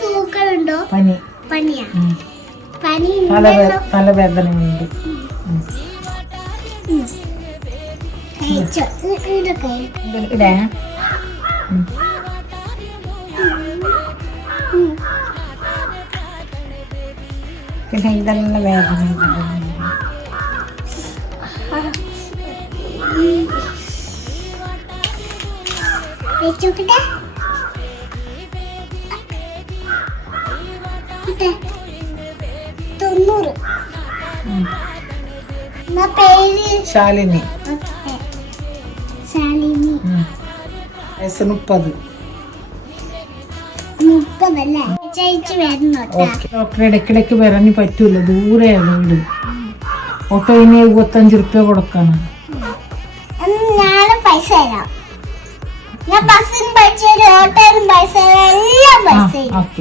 സൂക്കറുണ്ടോ? പനി. പനിയാ? പനി തലവേദനയുണ്ട്. ഇടേ പിന്നെ ഇതെല്ലാം വേദന. ശാലിനി. വയസ്സ് 30. ഡോക്ടറെ ഇടയ്ക്കിടയ്ക്ക് വരാൻ പറ്റൂല, ദൂരെയാണ് വീട്. ഓട്ടോയിന് 75 റുപ്യ കൊടുക്കണം. ഞാനും പൈസ തരാം. ഞാൻ ബസ്സിന് പൈസ, ഓട്ടോയിനും പൈസ, എല്ലാം പൈസ. ഓക്കെ.